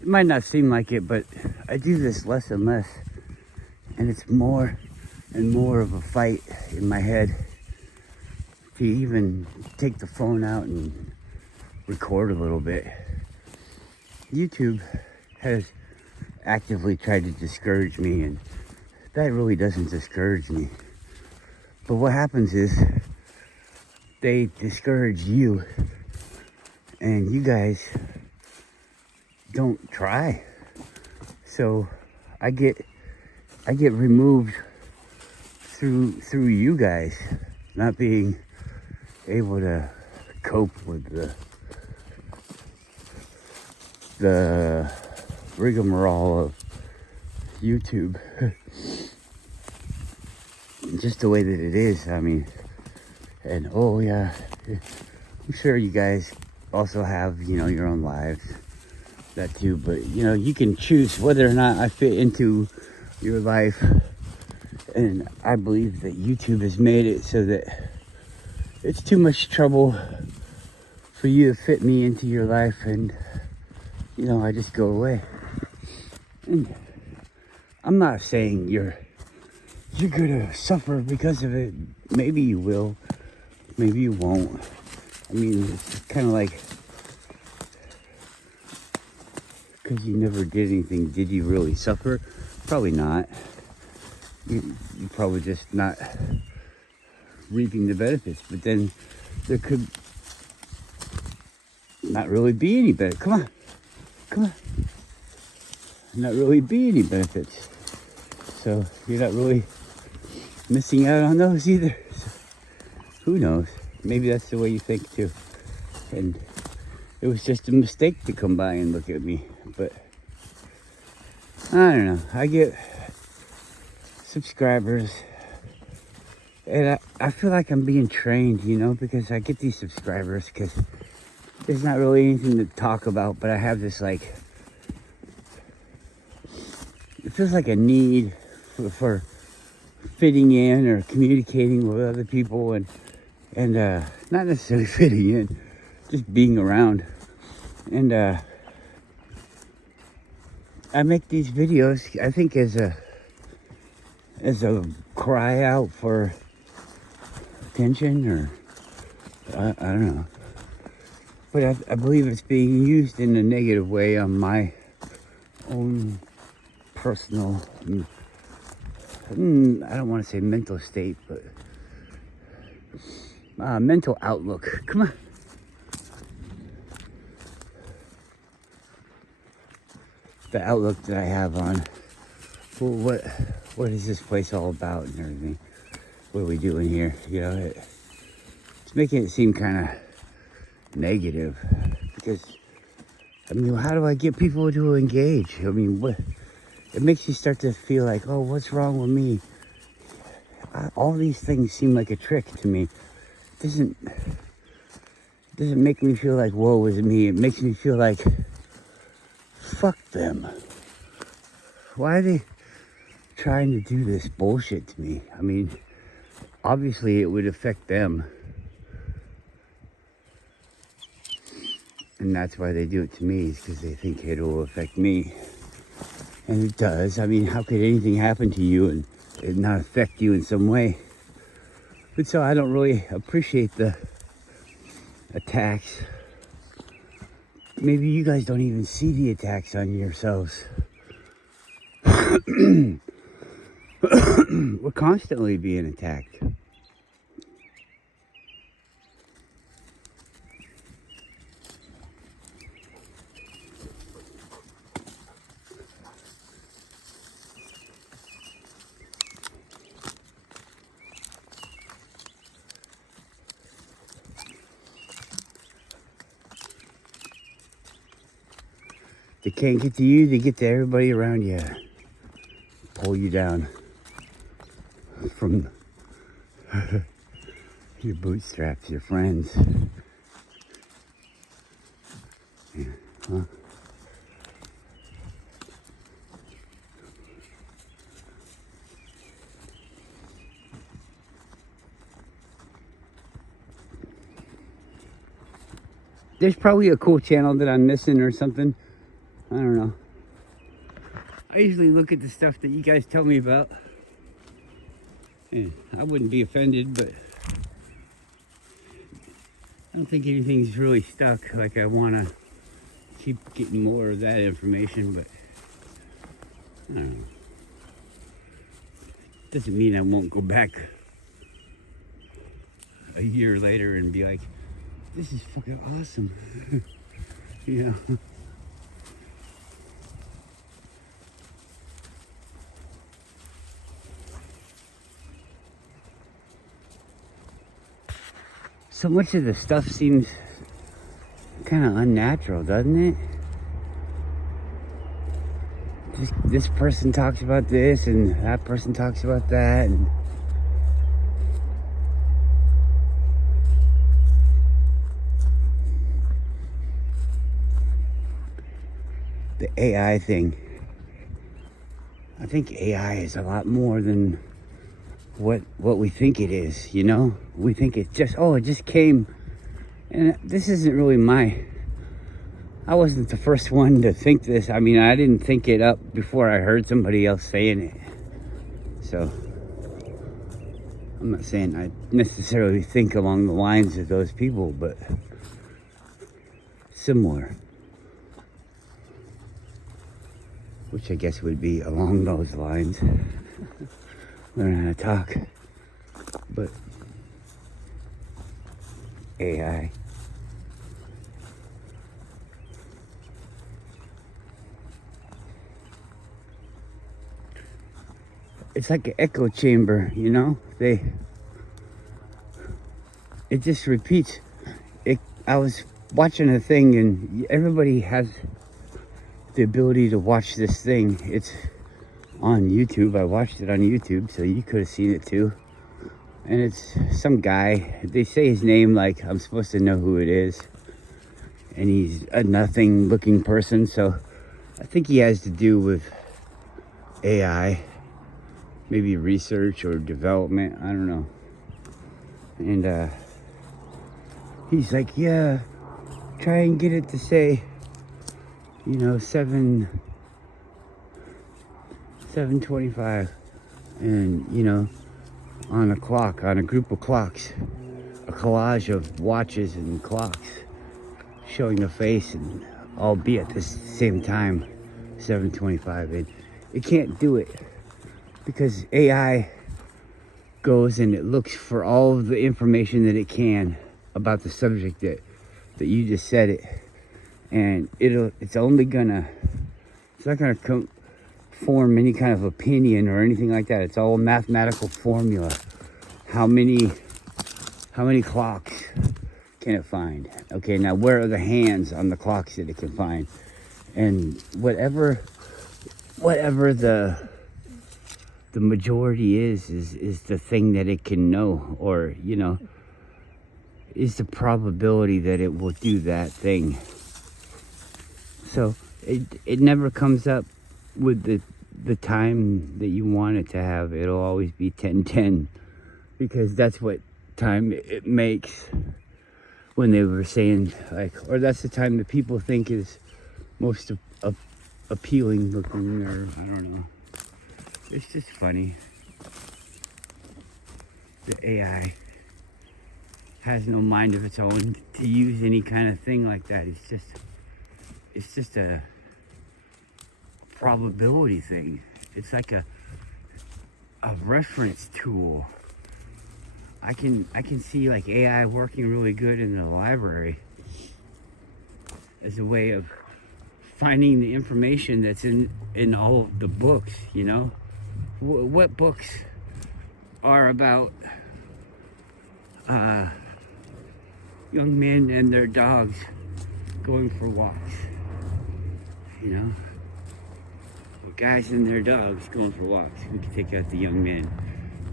It might not seem like it, but I do this less and less. And it's more and more of a fight in my head to even take the phone out and record a little bit. YouTube has actively tried to discourage me, and that really doesn't discourage me. But what happens is they discourage you, and you guys don't try. So I get removed through you guys not being able to cope with the rigmarole of YouTube. Just the way that it is. I mean, and oh yeah, I'm sure you guys also have, your own lives, that too, but you can choose whether or not I fit into your life. And I believe that YouTube has made it so that it's too much trouble for you to fit me into your life, and I just go away. And I'm not saying you're gonna suffer because of it. Maybe you will, maybe you won't. I mean, it's kind of like, because you never did anything, did you really suffer? Probably not. You're probably just not reaping the benefits. But then there could not really be any benefits. Come on. Not really be any benefits. So you're not really missing out on those either. So, who knows? Maybe that's the way you think too. And it was just a mistake to come by and look at me. But I don't know. I get subscribers, and I feel like I'm being trained, because I get these subscribers because there's not really anything to talk about, but I have this it feels like a need for fitting in or communicating with other people, and not necessarily fitting in, just being around. And I make these videos, I think, as a cry out for attention, or I don't know. But I believe it's being used in a negative way on my own personal, I don't want to say mental state, but mental outlook. Come on. The outlook that I have on, well, what is this place all about and everything? What are we doing here? It's making it seem kind of negative, because how do I get people to engage? It makes you start to feel like, oh, what's wrong with me? All these things seem like a trick to me. It doesn't make me feel like, woe is me. It makes me feel like, fuck them. Why are they trying to do this bullshit to me? Obviously it would affect them. And that's why they do it to me, is because they think it will affect me. And it does. How could anything happen to you and it not affect you in some way? But so I don't really appreciate the attacks. Maybe you guys don't even see the attacks on yourselves. We're constantly being attacked. They can't get to you, they get to everybody around you. Pull you down from your bootstraps, your friends. Yeah, huh? There's probably a cool channel that I'm missing or something. I don't know. I usually look at the stuff that you guys tell me about. And I wouldn't be offended, but I don't think anything's really stuck. Like I want to keep getting more of that information, but I don't know. Doesn't mean I won't go back a year later and be like, this is fucking awesome. You know? So much of the stuff seems kind of unnatural, doesn't it? This person talks about this and that person talks about that, and the AI thing. I think AI is a lot more than what we think it is, you know? We think it just came, and this isn't really I wasn't the first one to think this. I mean, I didn't think it up before I heard somebody else saying it. So, I'm not saying I necessarily think along the lines of those people, but similar. Which I guess would be along those lines. Learn how to talk. But AI. It's like an echo chamber, you know? It just repeats. I was watching a thing, and everybody has the ability to watch this thing. It's on YouTube. I watched it on YouTube, so you could have seen it too. And it's some guy. They say his name like I'm supposed to know who it is. And he's a nothing looking person, so I think he has to do with AI. Maybe research or development, I don't know. And he's like, yeah, try and get it to say, you know, 7:25, and you know, on a clock, on a group of clocks, a collage of watches and clocks showing a face, and all be at the same time, 7:25, and it can't do it because AI goes and it looks for all of the information that it can about the subject that you just said it, and it's not gonna form any kind of opinion or anything like that. It's all a mathematical formula. How many clocks can it find? Okay, now where are the hands on the clocks that it can find? And whatever the majority is the thing that it can know, or you know, is the probability that it will do that thing. So it never comes up with the time that you want it to have. It'll always be 10:10 because that's what time it makes. When they were saying like, or that's the time that people think is most appealing looking, or I don't know. It's just funny. The AI has no mind of its own to use any kind of thing like that. It's just a probability thing. It's like a reference tool. I can see like AI working really good in the library as a way of finding the information that's in all of the books, you know? What books are about young men and their dogs going for walks, you know? Or guys and their dogs going for walks. We can take out the young men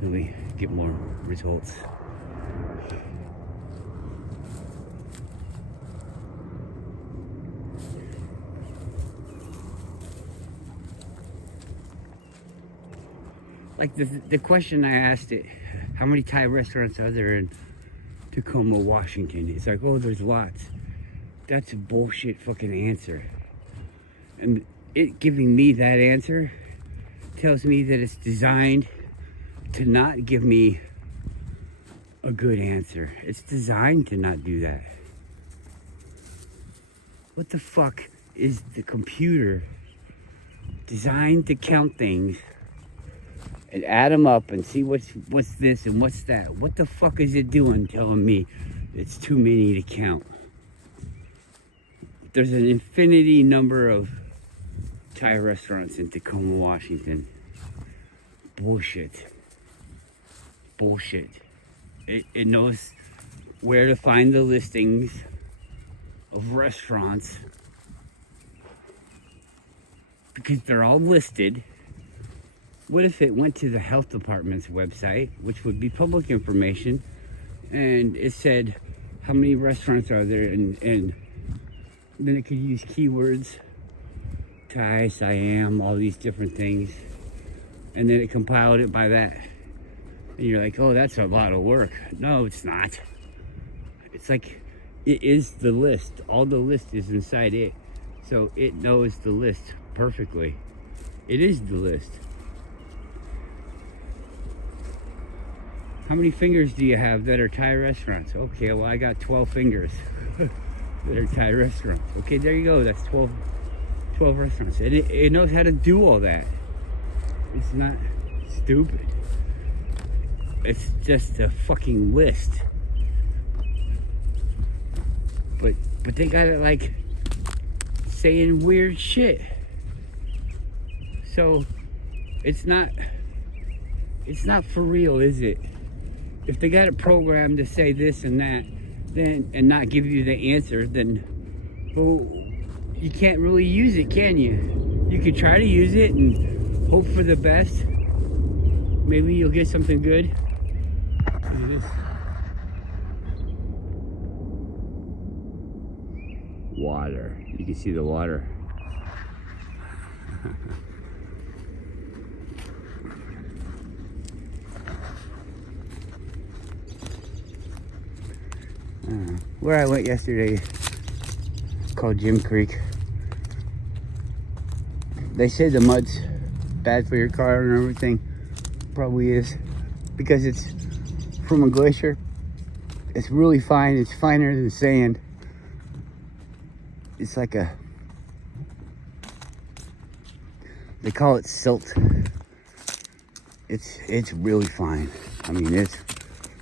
and we get more results. Like the question I asked it, how many Thai restaurants are there in Tacoma, Washington? It's like, oh, there's lots. That's a bullshit fucking answer. And it giving me that answer tells me that it's designed to not give me a good answer. It's designed to not do that. What the fuck is the computer designed to count things and add them up and see what's this and what's that? What the fuck is it doing telling me it's too many to count? There's an infinity number of Thai restaurants in Tacoma, Washington. Bullshit. Bullshit. It knows where to find the listings of restaurants because they're all listed. What if it went to the health department's website, which would be public information, and it said how many restaurants are there, and then it could use keywords, Thai, Siam, all these different things, and then it compiled it by that. And you're like, oh, that's a lot of work. No, it's not. It's like, it is the list. All the list is inside it. So it knows the list perfectly. It is the list. How many fingers do you have that are Thai restaurants? Okay, well, I got 12 fingers that are Thai restaurants. Okay, there you go. That's 12 restaurants. And it knows how to do all that. It's not stupid. It's just a fucking list. But they got it like saying weird shit. So it's not for real, is it? If they got it programmed to say this and that, then and not give you the answer, then well, you can't really use it, can you? You could try to use it and hope for the best. Maybe you'll get something good. Look at this. Water. You can see the water. Where I went yesterday, called Jim Creek. They say the mud's bad for your car and everything. Probably is, because it's from a glacier. It's really fine. It's finer than sand. It's like they call it silt. It's really fine. I mean, it's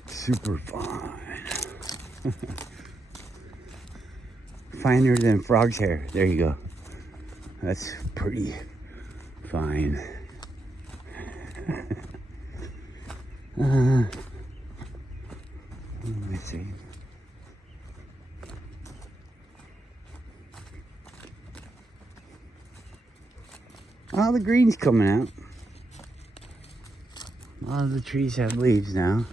super fine. Finer than frog's hair. There you go. That's pretty fine. Let me see. All the green's coming out. All the trees have leaves now.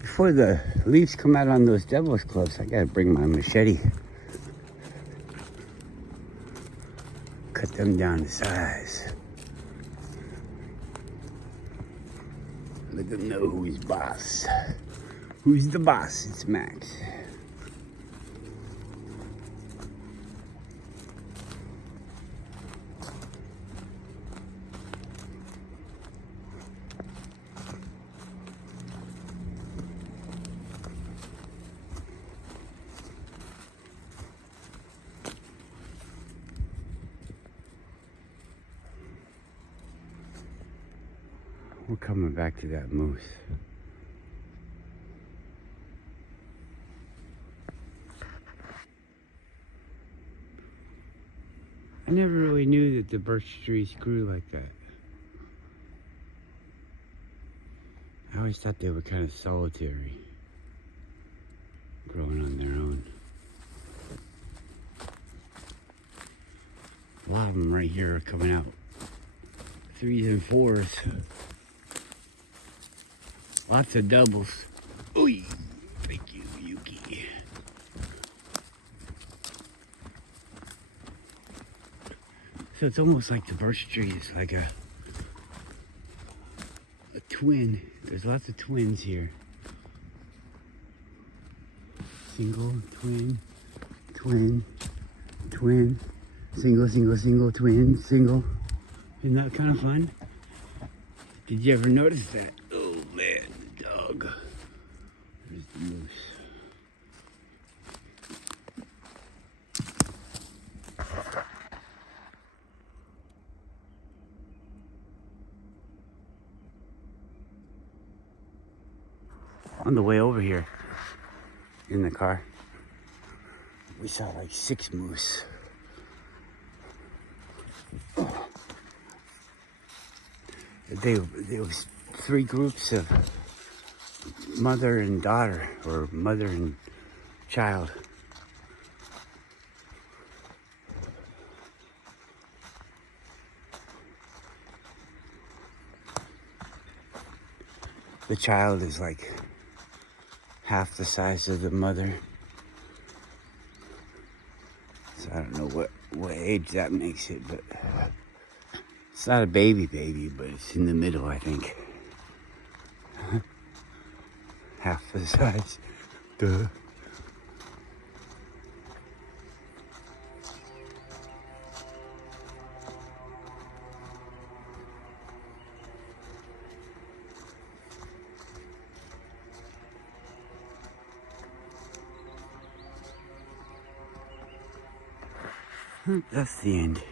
Before the leaves come out on those devil's clubs, I gotta bring my machete. Cut them down to size. Let them know who's boss. Who's the boss? It's Max. We're coming back to that moose. I never really knew that the birch trees grew like that. I always thought they were kind of solitary, growing on their own. A lot of them right here are coming out 3s and 4s. Lots of doubles. Oy! Thank you, Yuki. So it's almost like the birch tree is like a twin. There's lots of twins here. Single, twin, twin, twin, single, single, single, twin, single. Isn't that kind of fun? Did you ever notice that? Oh man, the dog. There's the moose. On the way over here in the car, we saw like 6 moose. There was 3 groups of mother and daughter, or mother and child. The child is like half the size of the mother. So I don't know what age that makes it, but it's not a baby, but it's in the middle, I think. Half the size. Duh. That's the end.